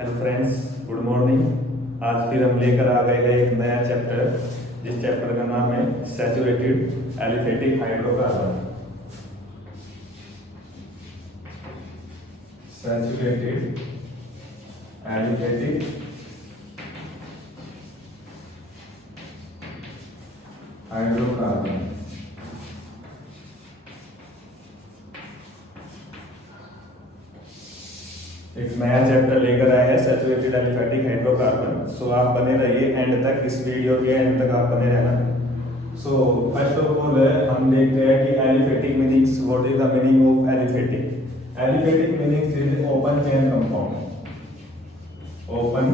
Hello friends, good morning. आज फिर हम लेकर आ गए एक नया चैप्टर, जिस चैप्टर का नाम है saturated aliphatic hydrocarbon. Saturated aliphatic hydrocarbon. एक नया चैप्टर लेकर आए हैं सैचुरेटेड एलिफेटिक हाइड्रोकार्बन। सो आप बने रहिए एंड तक, इस वीडियो के एंड तक आप बने रहना। सो फर्स्ट ऑफ ऑल हम देखते हैं कि aliphatic meanings. What is the meaning of aliphatic? Aliphatic meanings is open chain compound. Open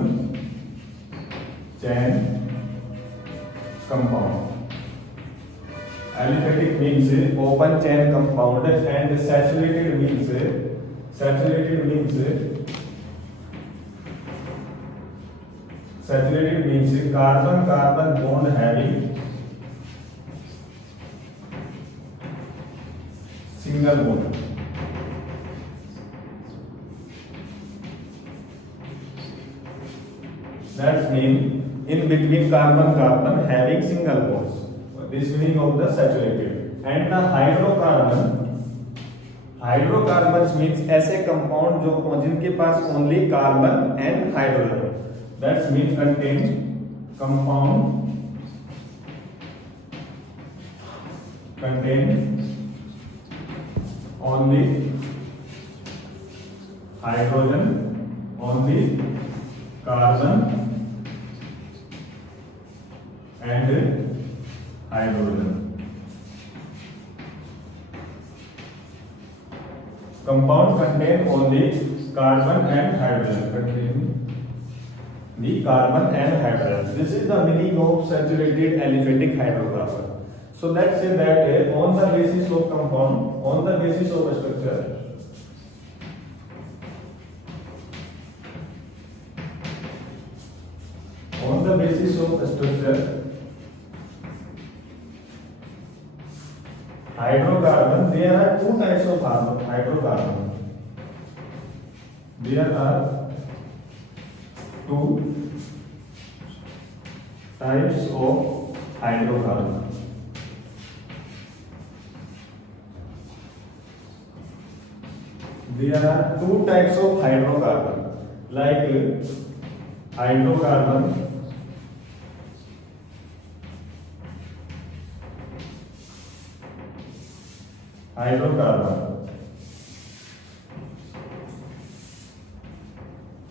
chain compound. Aliphatic means open chain compound and saturated means carbon carbon bond having single bond. That means in between carbon carbon having single bonds. This meaning of the saturated. And the hydrocarbons means ऐसे compound जो जिनके पास only carbon and hydrogen. That means contains compound contain only hydrogen, only carbon and hydrogen. Compound contain only carbon and hydrogen. Contain the carbon and hydrogen. This is the meaning of saturated aliphatic hydrocarbon. So let's say that on the basis of compound, on the basis of a structure, on the basis of a structure, hydrocarbon, there are two types of hydrocarbon. There are two types of hydrocarbon. There are two types of hydrocarbon, like hydrocarbon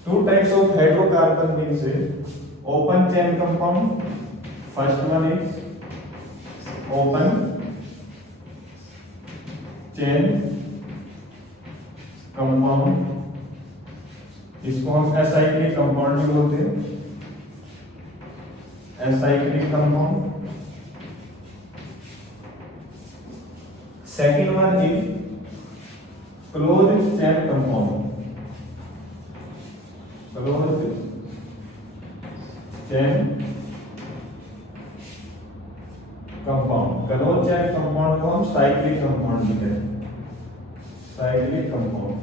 Two types of hydrocarbon means open chain compound. First one is open chain compound. इसको हम acyclic compound भी बोलते हैं, acyclic compound. Second one is closed chain compound. Closed chain compound. Closed chain compound को हम cyclic compound भी कहते हैं. Cyclic compound.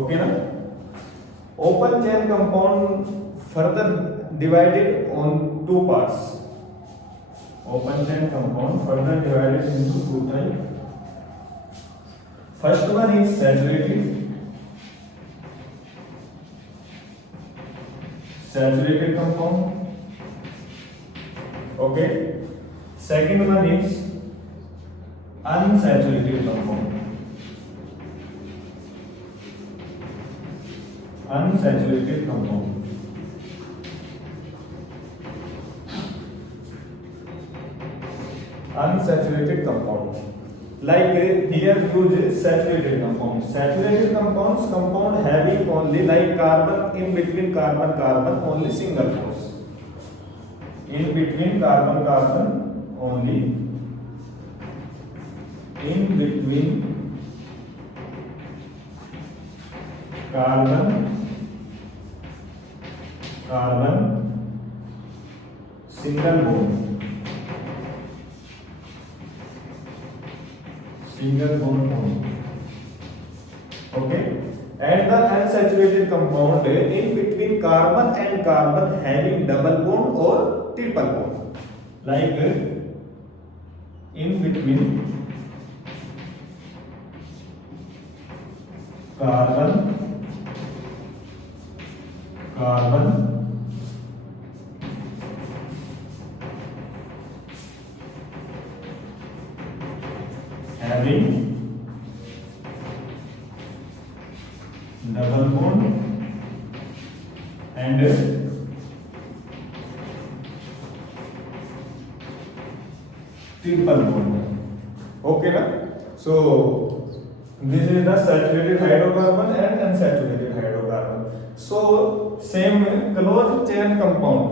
Okay ना? Open chain compound further divided on two parts. Open chain compound further divided into two types. First one is saturated compound. Okay. Second one is unsaturated compound. Unsaturated compound. Unsaturated compound. Like here use saturated compound. Saturated compounds, compound having only like carbon in between carbon carbon only single bonds. In between carbon carbon only. In between carbon carbon single bond. Single bond only. Okay. and the unsaturated compound in between carbon and carbon having double bond or triple bond, like in between carbon having double bond and triple bond. Okay na? So this is the saturated hydrocarbon and unsaturated hydrocarbon. So same closed chain compound.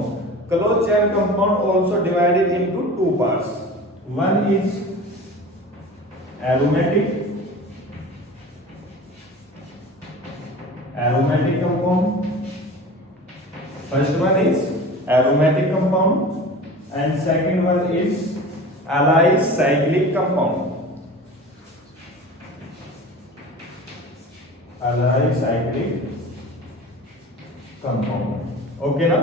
Closed chain compound also divided into two parts. One is aromatic compound. First one is aromatic compound and second one is allyl cyclic compound. Allyl cyclic compound. Okay na?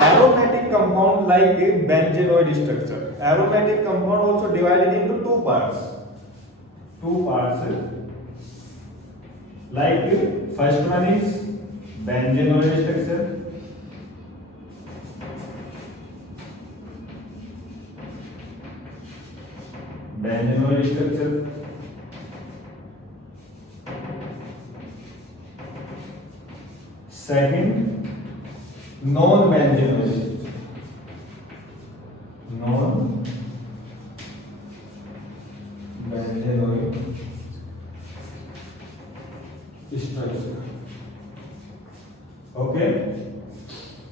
Aromatic compound like benzenoid structure. Aromatic compound also divided into two parts. Like first one is benzenoid structure. Second, non-benzenoid structure.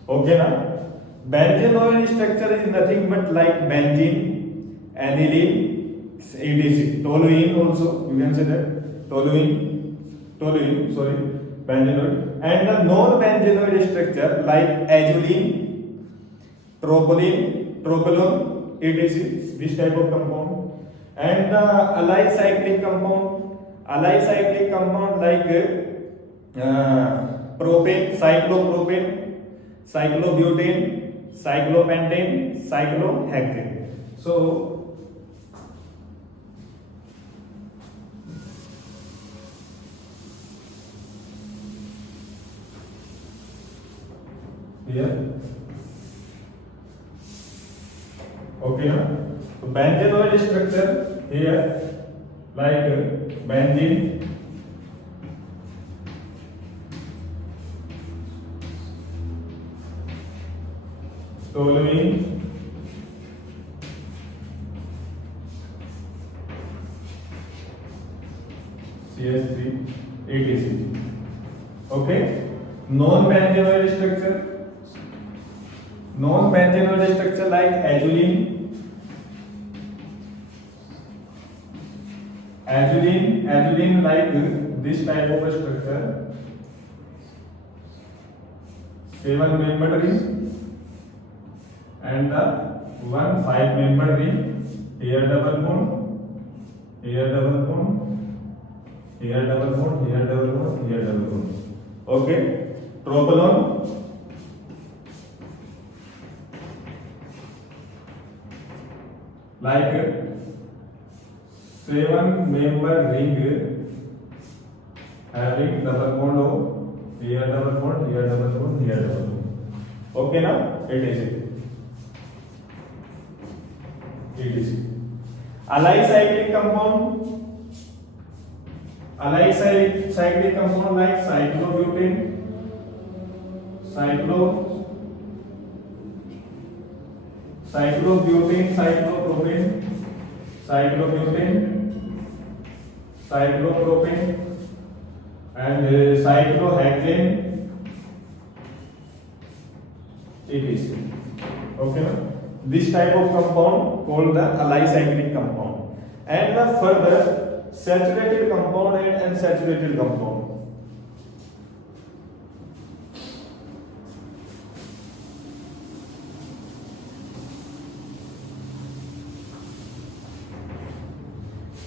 Okay na? Benzenoid structure is nothing but like benzene, aniline, etc. Toluene also, you can say that. Toluene, sorry, benzenoid. And the non-benzenoid structure like azulene, tropolone, etc. This type of compound. And the allyl cyclic compound like propane, cyclopropane, cyclobutane, cyclopentane, cyclohexane. So here, okay na? So benzenoid structure here like benzene, toluene, CH3, etc. Okay, non-benzenoid structure like azulene like this type of a structure, 7-membered ring and the 1 5-membered ring. Here double bond, here double bond, here double bond, here double bond, here double bond. Okay, tropolone like 7-membered ring having double bond of here double bond, here double bond, here double bond. Okay now? It is allyl cyclic compound like cyclobutane, cyclopropane and cyclohexane, etc. Okay, this type of compound called the allyl cyclic compound. And the further saturated compound and unsaturated compound.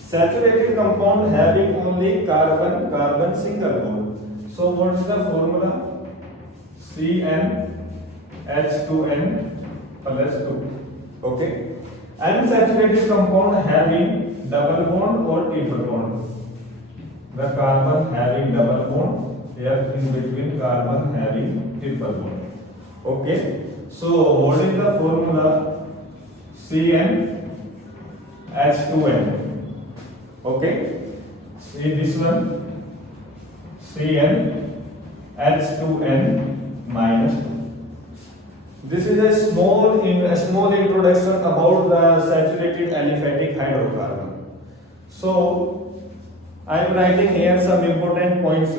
Saturated compound having only carbon single bond. So what is the formula? CnH2n plus 2. Okay. Unsaturated compound having double bond or triple bond. The carbon having double bond, here in between carbon having triple bond. Okay. So what is the formula? CnH2n. Okay. See this one. CnH2n minus 2. This is a small introduction about the saturated aliphatic hydrocarbon. So I am writing here some important points.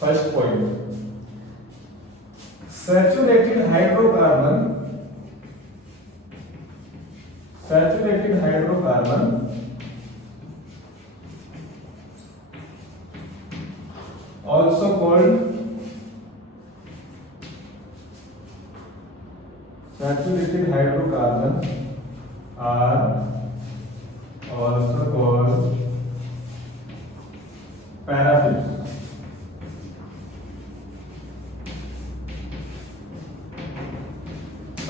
First point, saturated hydrocarbon also called saturated hydrocarbons are also called paraffins.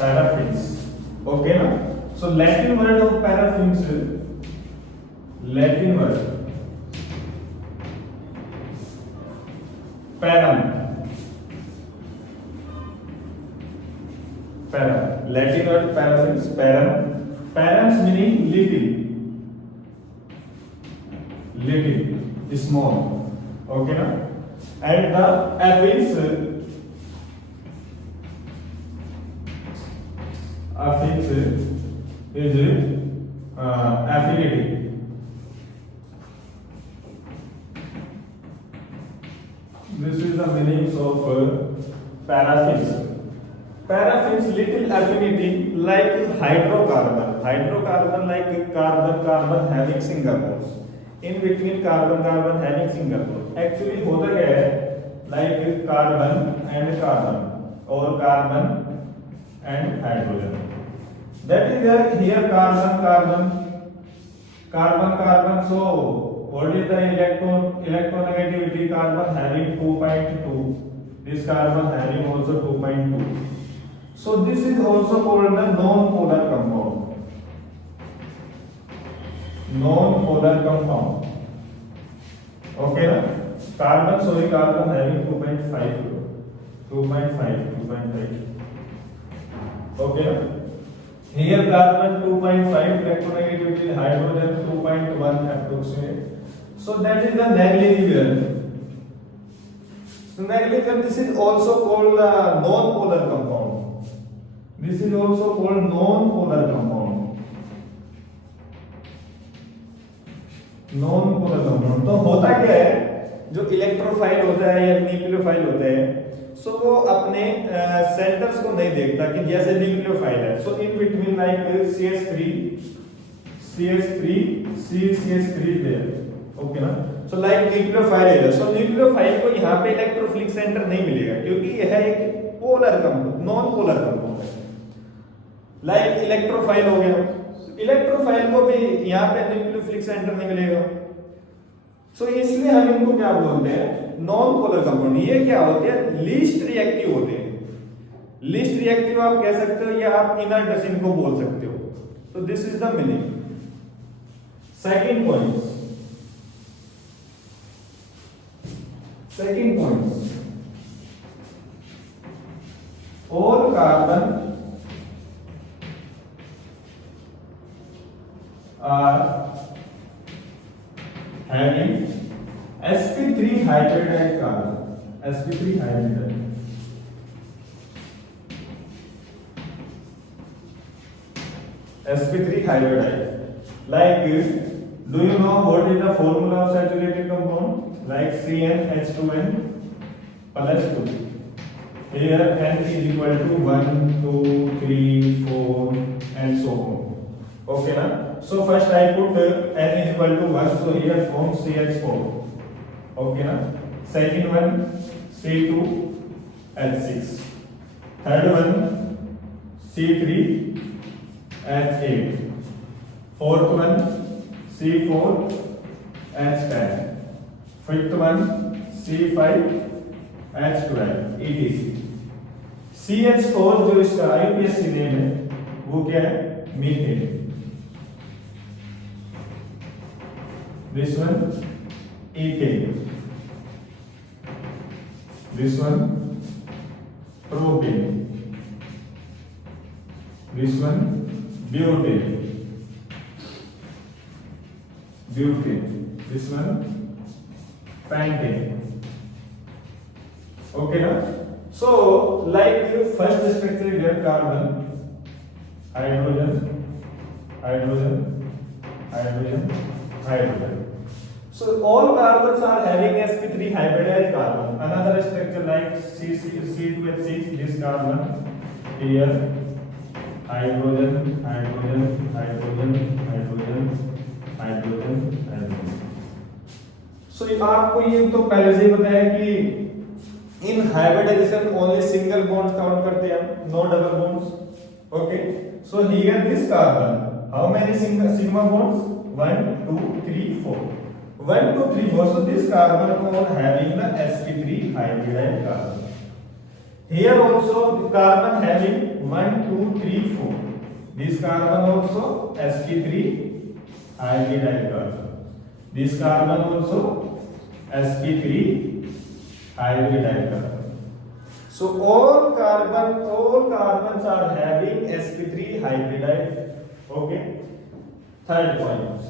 Paraffins. Okay na? So Latin word of paraffins is Latin word param. Latin word paraffins, param. Params meaning little, small. Okay na? And the affins is affinity. This is the meaning of paraffins. Paraffins little affinity like hydrocarbon. Hydrocarbon like carbon having single bonds. In between carbon having single bonds. Actually होता क्या है? Like carbon and carbon or carbon and hydrogen. That is here carbon. So what is the electronegativity? Carbon having 2.2. This carbon having also 2.2. So this is also called the non-polar compound. Okay na? Carbon having 2.5. Okay na? Here carbon 2.5, electronegativity, hydrogen 2.1 approximate. So that is the negligible. So negligible, this is also called non-polar compound. तो होता क्या है, जो electrophile होता है या nucleophile होता है, सो वो अपने सेंटर्स को नहीं देखता कि जैसे न्यूक्लियोफाइल है. So in between like CH3 there. Okay ना? सो लाइक न्यूक्लियोफाइल है. सो न्यूक्लियोफाइल को यहाँ पे इलेक्ट्रोफिलिक सेंटर नहीं मिलेगा क्योंकि यह एक polar compound, non polar compound है. लाइक इलेक्ट्रोफाइल हो गया, इलेक्ट्रोफाइल को भी यहाँ पे न्यूक्लियोफिलिक सेंटर नहीं मिलेगा. सो इसलिए हम इनको क्या बोलते हैं? Non polar compound. ये क्या होते हैं? लीस्ट रिएक्टिव होते हैं. लीस्ट रिएक्टिव आप कह सकते हो या आप इनर्ट इनको बोल सकते हो. तो this is the meaning. Second point, all carbon are having sp3 hybridized carbon. sp3 hybridized. Like, do you know what is the formula of saturated compound? Like CnH2n plus 2. Here n is equal to 1, 2, 3, 4 and so on. Okay na? So first I put n is equal to 1, so here form CH4. Okay na. Second one C2H6. Third one C3H8. Fourth one C4H10. Fifth one C5H12 etc. CH4 जो इसका IUPAC name है वो क्या है? Methane. This one ethane. This one propane. This one butane. This one pentane. Okay na? So like first structure we have carbon, hydrogen, hydrogen. So all carbons are having sp3 hybridized carbon. Another structure like C2H6, this carbon here, hydrogen. So आपको ये तो पहले से ही बताया कि इन hybridization only single bonds count करते हैं, no double bonds. Okay. So here this carbon, how many sigma bonds? 1, 2, 3, 4. 1, 2, 3, 4. So this carbon having the sp3 hybridized carbon. Here also the carbon having 1, 2, 3, 4. This carbon also sp3 hybridized carbon. This carbon also sp3 hybridized carbon. So all carbons are having sp3 hybridized. Okay. Third point.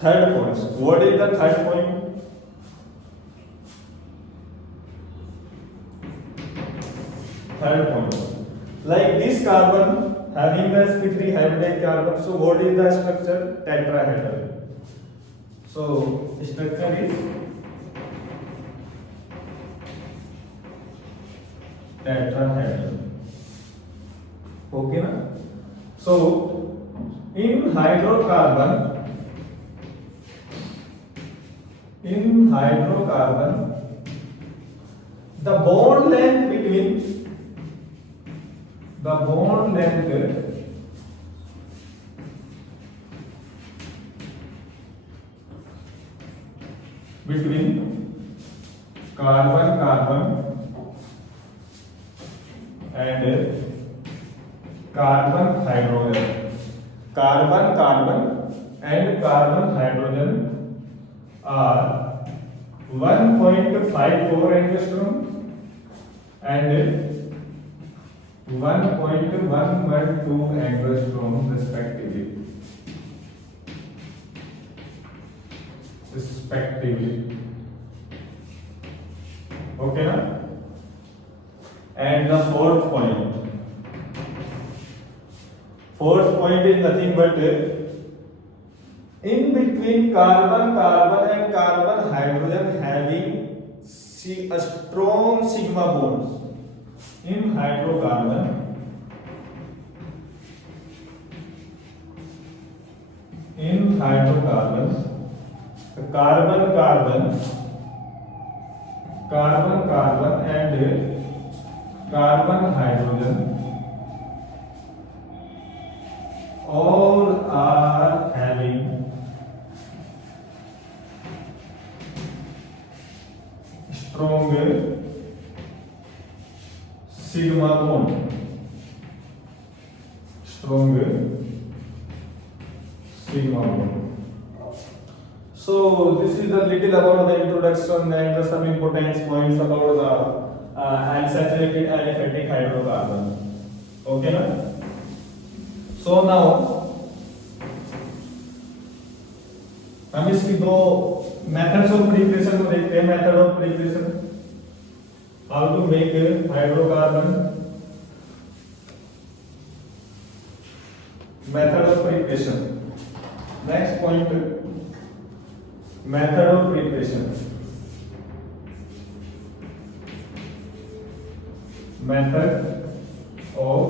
Third point. What is the third point? Third point. Like this carbon having the sp3 hybridized carbon. So what is the structure? Tetrahedral. So structure is tetrahedral. Okay na? So in hydrocarbon the bond length between carbon and carbon hydrogen are 1.54 angstrom and 1.112 angstrom respectively. Okay na? And the fourth point is nothing but in between carbon and carbon hydrogen having a strong sigma bonds. In hydrocarbon carbon and carbon hydrogen all are having strong sigma bond. So this is a little about the introduction and some important points about the unsaturated aliphatic hydrocarbon. Okay na? So now हम इसकी दो methods of preparation को देखते हैं. Method of preparation, how to make hydrocarbon. Method of preparation. Next point, method of preparation. Method of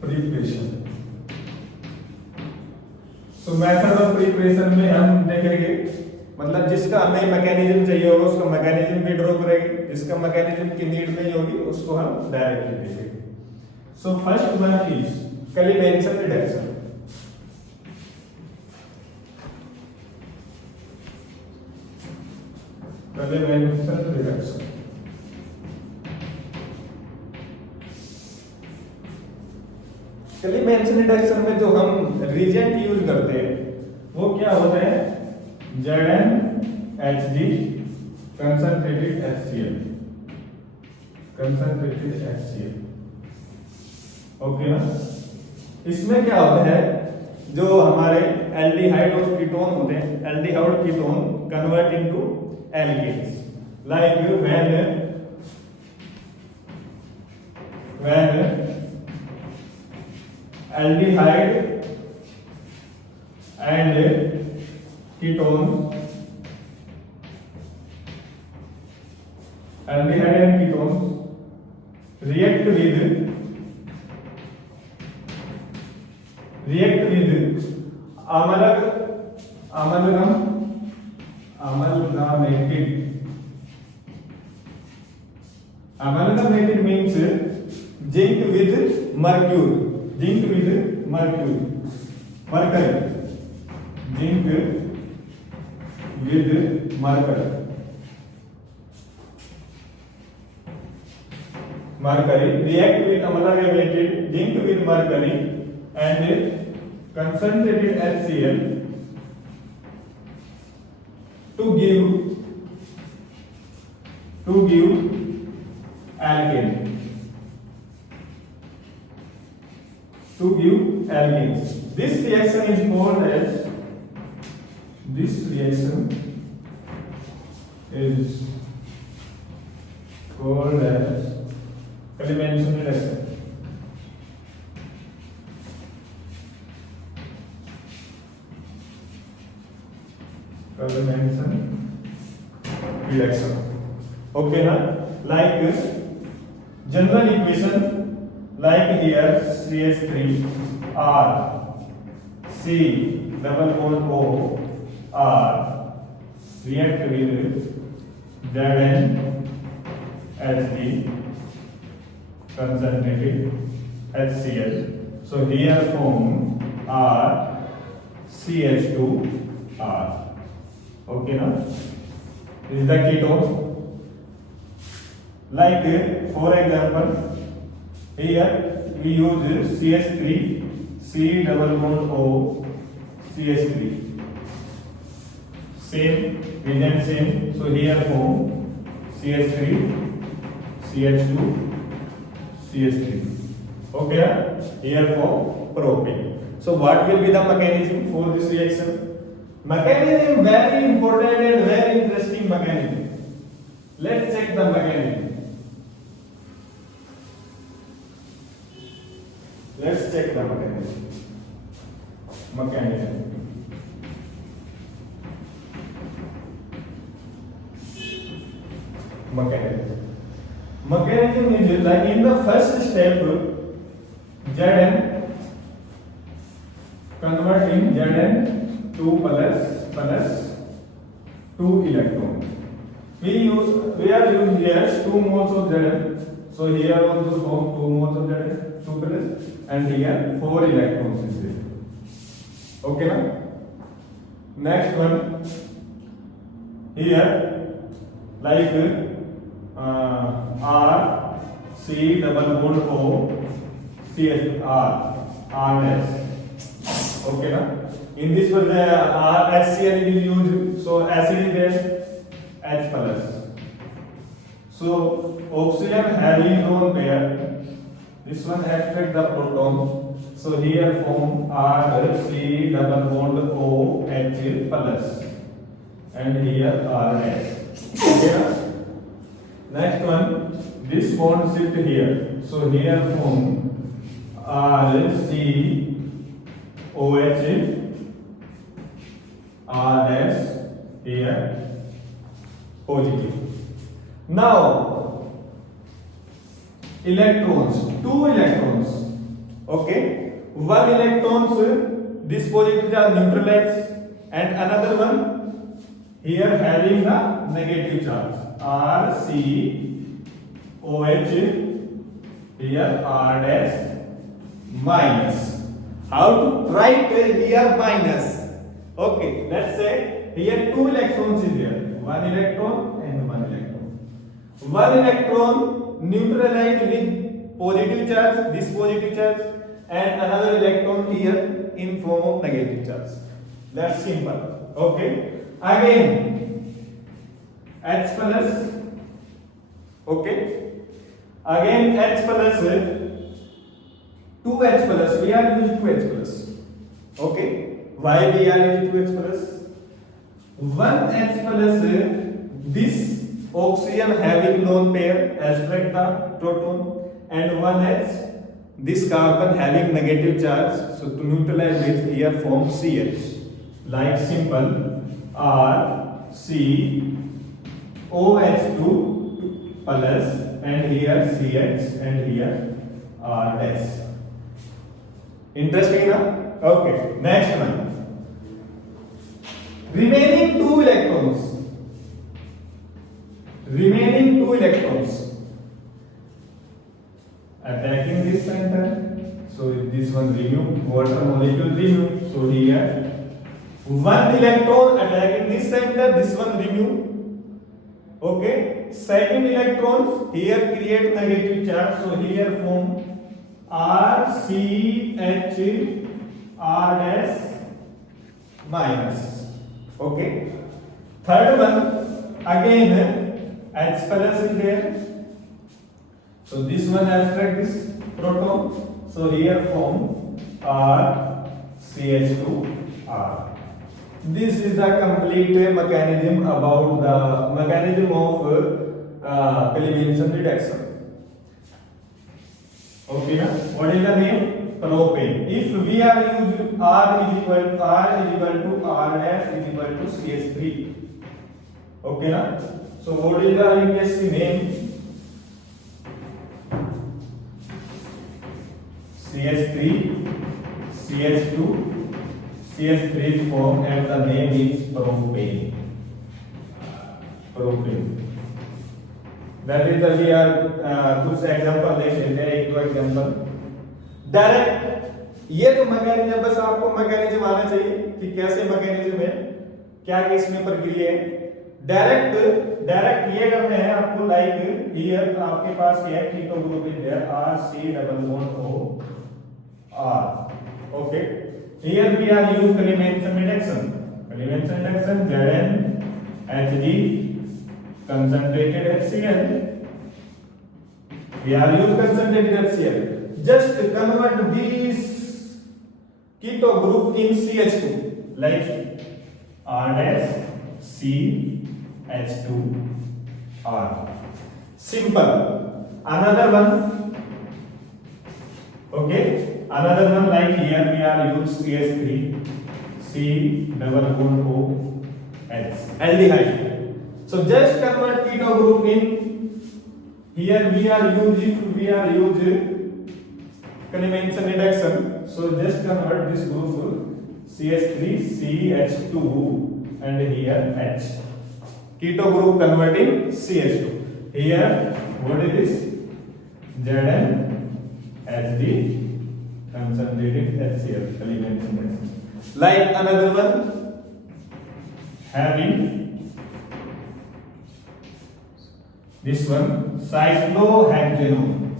preparation. So method of preparation में हम देखेंगे, मतलब जिसका हमें मैकेनिज्म चाहिए होगा उसका मैकेनिज्म भी ड्रॉ करेंगे, जिसका मैकेनिज्म की नीड नहीं होगी उसको हम डायरेक्टली देखेंगे। So first one is Clemmensen reduction. Clemmensen reduction Clemmensen reduction में जो हम रिएजेंट यूज करते हैं वो क्या होता है, ZnHD concentrated HCl, concentrated HCl। Okay ना। इसमें क्या होता है, जो हमारे एल्डिहाइड और कीटोन होते हैं, aldehyde ketone convert into alkenes, like when aldehyde and ketone, aldehyde and ketones react with amalgamated means zinc with mercury, zinc with mercury, mercury, zinc with mercury, mercury react with amalgamated zinc with mercury and concentrated HCl to give alkane, to give alkanes. This reaction is called as Clemenson reaction. Clemenson reaction. Okay na? Like general equation, like here CH3 R C double bond O R react with ZnHD concentrated HCl. So here form R CH2 R. Okay na? This is the ketone. Like for example, here we use CH3 C double bond O CH3. Same reason same. So here form CH3 CH2 CH3. Okay, here form propane. So what will be the mechanism for this reaction? Mechanism very important and very interesting mechanism. Let's check the mechanism. Let's check the mechanism. Mechanism is like in the first step, Zn convert in Zn 2 plus 2 electron. We are using here 2 moles of Zn. So here also form 2 moles of Zn, 2 plus, and here 4 electrons is there. Okay na? Next one, here like R C double bond O CH R dash. Okay na? In this one HCl is used, so acid is there, H plus. So oxygen having lone pair, this one attract the proton. So here form R C double bond O H plus, and here R dash. Okay. Next one, this bond shift here. So here form R C O H R dash, here positive. Now electrons, two electrons, okay, one electrons, this positive charge neutralized, and another one here having the negative charge, RCOH, here R dash minus. How to write here minus? Okay, let's say here two electrons is there, one electron and one electron. One electron neutralized with positive charge, this positive charge, and another electron here in form of negative charge. That's simple. Okay. Again, H plus. Okay. Again H plus. 2H plus. We are using 2H plus. Okay. Why we are using 2H plus? 1H plus. This oxygen having lone pair, extract the proton, and 1H, this carbon having negative charge, so to neutralize it here form CH, like simple RCOH2 plus, and here CH, and here R dash. Interesting now? Okay, next one. Remaining two electrons attacking this center, so this one remove, water molecule remove, so here one electron attacking this center, this one remove. Okay, second electrons here create negative charge, so here form RCH R dash minus. Okay, third one again H plus is there, so this one abstract this proton, so here form RCH2R. This is the complete mechanism about the mechanism of elimination reduction. Okay, na? What is the name? Propane. If we are using R is equal to R dash is equal to CH3. Okay, na? So what is the chemistry name? CH3, CH2, CH3 form, and the name is propane. Propane. That is the we are कुछ example देख लेते हैं, एक दो example. Direct ये तो mechanism, बस आपको मैकेनिज्म आना चाहिए कि कैसे मैकेनिज्म है, क्या इसमें प्रक्रिया है. डायरेक्ट ये करते हैं आपको, लाइक हियर आपके पास क्या है, keto group is there RC double bond O R. Okay, here we are use condensation reduction. Zn Hg concentrated HCl. We are use concentrated HCl. Just convert this keto group in CH2, like R dash CH2R. Simple. Another one. Okay. Another one, like here we are use CH3 C double bond O H aldehyde. So just convert keto group in. Here we are using convention reduction. So just convert this group to CH3 CH2 and here H. Keto group converting CH2. Here what is this? Zn Hg concentrated HCl convention reduction. Like another one having this one cyclohexanone.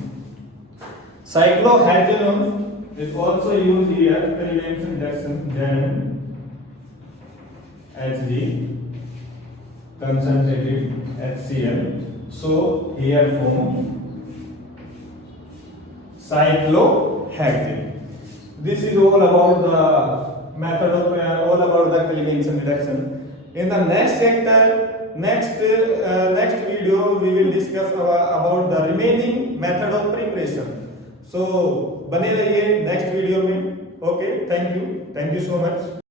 Cyclohexanone is also used here convention reduction. Zn Hg concentrated HCl. So here form cyclohexane. This is all about the method of all about the convention reduction. In the next video we will discuss about the remaining method of preparation. So बने रहिए next video में. Okay, thank you so much.